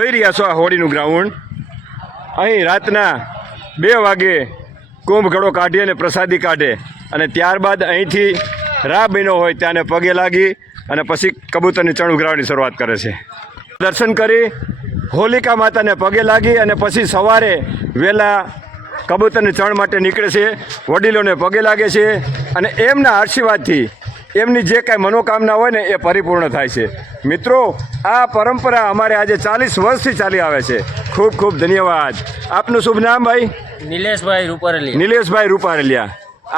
જોઈ રહ્યા છો આ હોળીનું ગ્રાઉન્ડ. અહીં રાતના 2 વાગે કુંભ ઘડો કાઢી અને પ્રસાદી કાઢે અને ત્યારબાદ અહીંથી રાહ બન્યો હોય ત્યાંને પગે લાગી અને પછી કબૂતરની ચણ ઉઘરાવવાની શરૂઆત કરે છે. દર્શન કરી હોલિકા માતાને પગે લાગી અને પછી સવારે વહેલા કબૂતરની ચણ માટે નીકળે છે. વડીલોને પગે લાગે છે અને એમના આશીર્વાદથી એમની જે કાંઈ મનોકામના હોય ને એ પરિપૂર્ણ થાય છે. મિત્રો, આ પરંપરા અમારે આજે 40 વર્ષથી ચાલી આવે છે. ખૂબ ખૂબ ધન્યવાદ. આપનું શુભ નામ ભાઈ? નિલેશભાઈ રૂપારેલિયા. નિલેશભાઈ રૂપારેલિયા.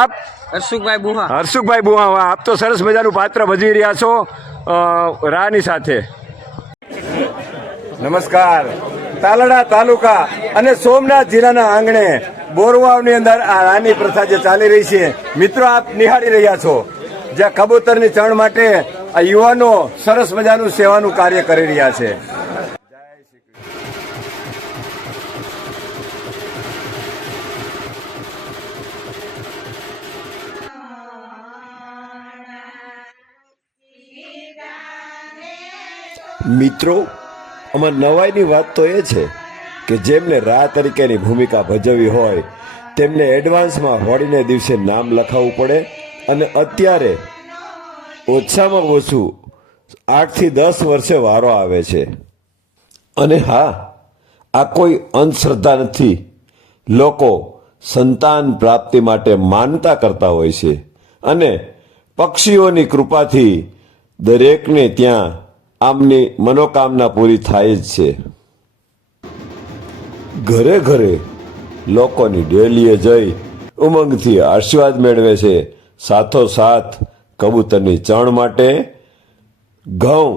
આપ? હર્ષુભાઈ બુહા. હર્ષુભાઈ બુહા. આપ તો સરસ મજાનું પાત્ર ભજવી રહ્યા છો રાની સાથે. નમસ્કાર. તાલાળા તાલુકા અને સોમનાથ જિલ્લાના આંગણે બોરવાવની અંદર આ રાની પ્રથા જે ચાલી રહી છે, મિત્રો આપ નિહાળી રહ્યા છો, જ્યાં કબૂતરની ચણ માટે આ યુવાનો સરસ મજાનું સેવાનું કાર્ય કરી રહ્યા છે. મિત્રો, આમાં નવાઈની વાત તો એ છે કે જેમને રા તરીકેની ભૂમિકા ભજવવી હોય તેમને એડવાન્સમાં હોળીને દિવસે નામ લખાવવું પડે અને અત્યારે ઓછામાં ઓછું 8 થી 10 વર્ષે વારો આવે છે. અને હા, આ કોઈ અંધશ્રદ્ધા નથી. લોકો સંતાન પ્રાપ્તિ માટે માનતા કરતા હોય છે અને પક્ષીઓની કૃપાથી દરેકને ત્યાં આમની મનોકામના પૂરી થાય જ છે. ઘરે ઘરે લોકોની ડેલીએ જઈ ઉમંગથી આશીર્વાદ મેળવે છે. સાથોસાથ કબૂતરની ચણ માટે ઘઉં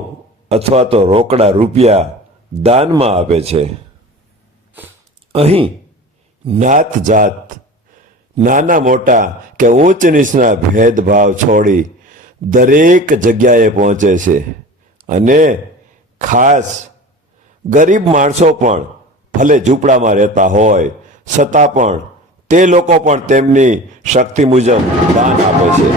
અથવા તો રોકડા રૂપિયા દાનમાં આપે છે. અહીં નાત જાત, નાના મોટા કે ઊંચ નીચના ભેદભાવ છોડી દરેક જગ્યાએ પહોંચે છે અને ખાસ ગરીબ માણસો પણ ભલે ઝૂંપડામાં રહેતા હોય છતાં પણ તે લોકો પણ તેમની શક્તિ મુજબ દાન આપે છે.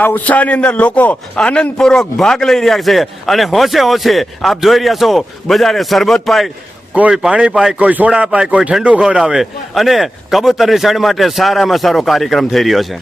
આ ઉત્સાહની અંદર લોકો આનંદપૂર્વક ભાગ લઈ રહ્યા છે અને હોંશે હોંશે આપ જોઈ રહ્યા છો, બજારે શરબત પાય, કોઈ પાણી પાય, કોઈ સોડા પાય, કોઈ ઠંડુ ખવડાવે અને કબૂતરની ચણ માટે સારામાં સારો કાર્યક્રમ થઈ રહ્યો છે.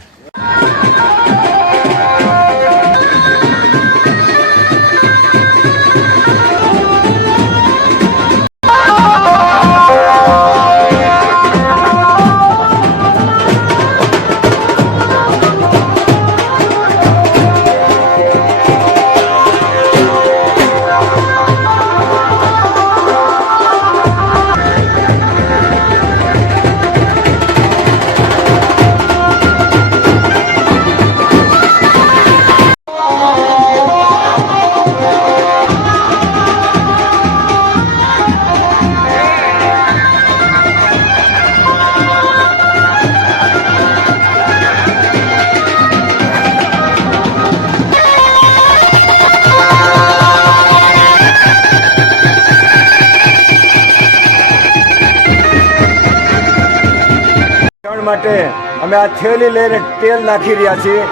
ચણ માટે અમે આ થેલી લઈને તેલ નાખી રહ્યા છીએ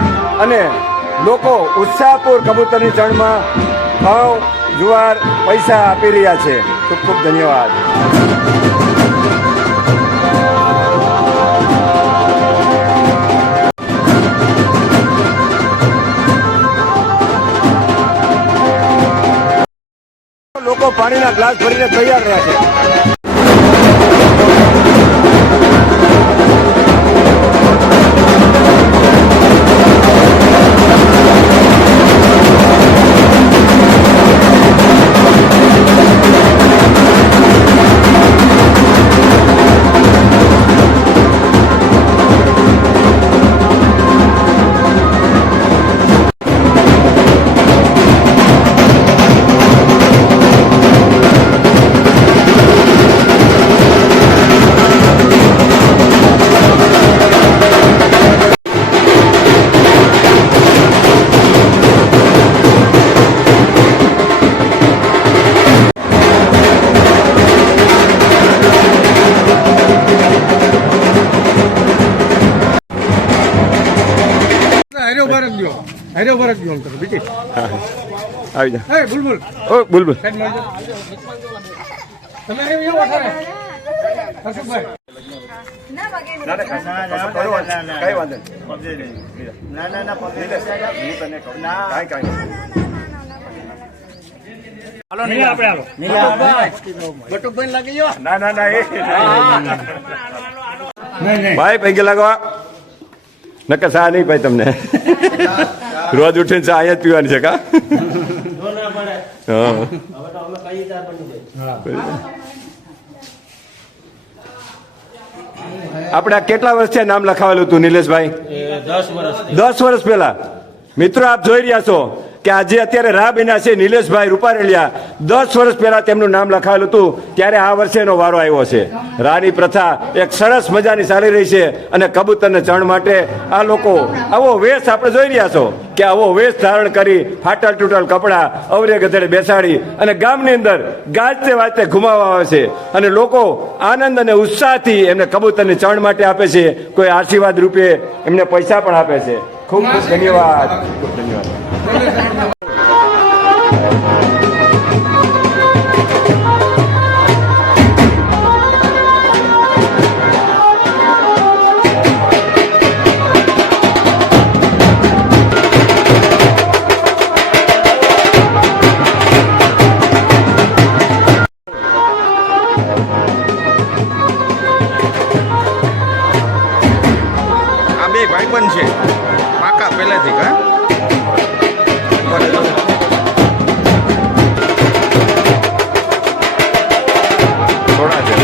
અને લોકો ઉત્સાહપૂર્વક કબૂતરની ચણમાં ઘઉં જુવાર પૈસા આપી રહ્યા છે. ખૂબ ખૂબ ધન્યવાદ. લોકો પાણીના ગ્લાસ ભરીને તૈયાર રહ્યા છે. આવી જા. બુલબુલ ઓ બુલબુલ. તમે હર્ષુભાઈ કઈ વાંધો ના ભાઈ પૈકી લાગવા નકર સા નહીં ભાઈ તમને રોજ ઉઠીને ચા અહીંયા જ પીવાની છે કા? હા. આપણે આ કેટલા વર્ષથી નામ લખાવેલું હતું નિલેશભાઈ? 10 વર્ષ પહેલા. મિત્રો આપ જોઈ રહ્યા છો કે આજે અત્યારે રા બન્યા છે નિલેશભાઈ રૂપારેલિયા. 10 વર્ષ પહેલા તેમનું નામ લખાવેલું હતું ત્યારે આ વર્ષે એનો વારો આવ્યો છે. રાની પ્રથા એક સરસ મજાની ચાલી રહી છે અને કબૂતરને ચણ માટે આ લોકો આવો વેશ આપણે જોઈ રહ્યા છો કે આવો વેશ ધારણ કરી ફાટલ તૂટલ કપડાં અવરે ગધેડે બેસાડી અને ગામની અંદર ગાજતે વાજતે ઘુમાવવા આવે છે અને લોકો આનંદ અને ઉત્સાહથી એમને કબૂતરની ચણ માટે આપે છે. કોઈ આશીર્વાદ રૂપે એમને પૈસા પણ આપે છે. ખૂબ ખૂબ ધન્યવાદ. ખૂબ ધન્યવાદ. આ બે ભાઈબંધ છે પાકા પહેલેથી કા થોડા છે.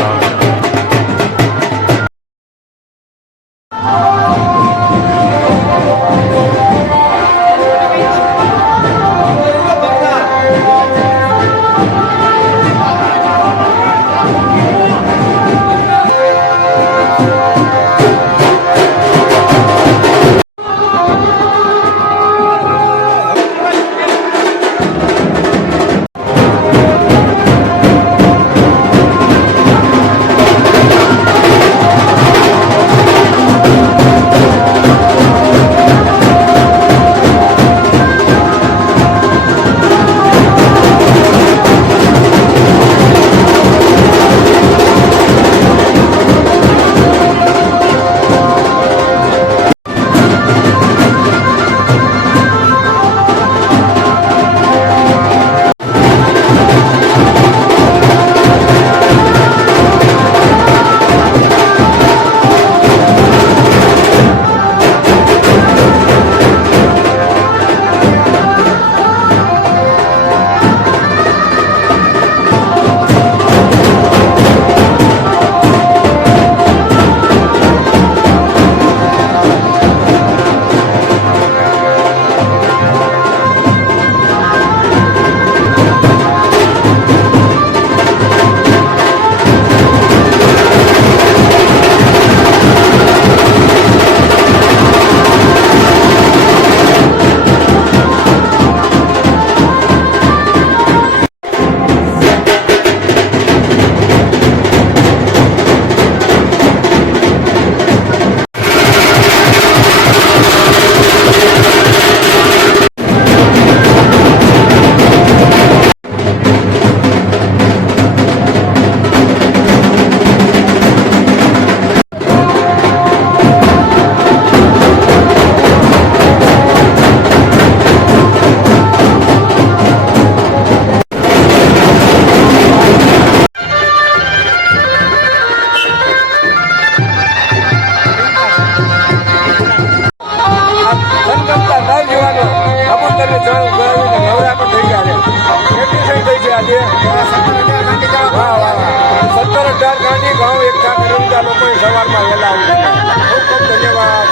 ભાવ એકઠા કરીને આ લોકોએ સવારમાં વહેલા આવી ગયા. ખૂબ ખૂબ ધન્યવાદ.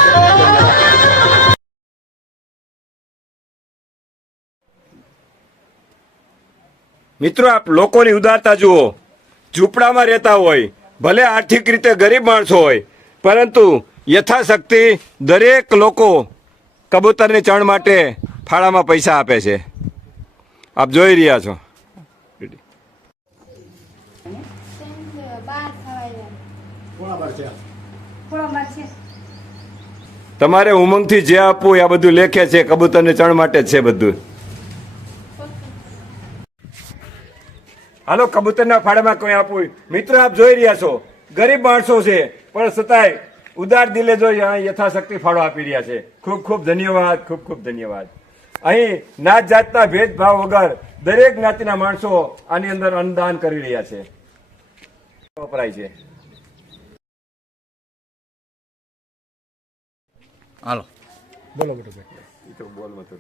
મિત્રો, આપ લોકોની ઉદારતા જુઓ. ઝૂંપડામાં રહેતા હોય, ભલે આર્થિક રીતે ગરીબ માણસો હોય, પરંતુ યથાશક્તિ દરેક લોકો કબૂતરની ચણ માટે ફાળામાં પૈસા આપે છે. આપ જોઈ રહ્યા છો. તમારે ઉમંગથી જે આપવું એ આ બધું લેખે છે. કબૂતરની ચણ માટે જ છે બધું. હાલો, કબૂતરના ફાળામાં કોઈ આપવું. મિત્રો, આપ જોઈ રહ્યા છો, ગરીબ માણસો છે પણ છતાંય ઉદાર દિલે જો યથાશક્તિ ફાળો આપી રહ્યા છે. ખૂબ ખૂબ ધન્યવાદ. ખૂબ ખૂબ ધન્યવાદ. અહીં નાત જાતના ભેદભાવ વગર દરેક જ્ઞાતિના માણસો આની અંદર અન્નદાન કરી રહ્યા છે. વપરાય છે. હાલો બોલો બેટા. બોલ મત.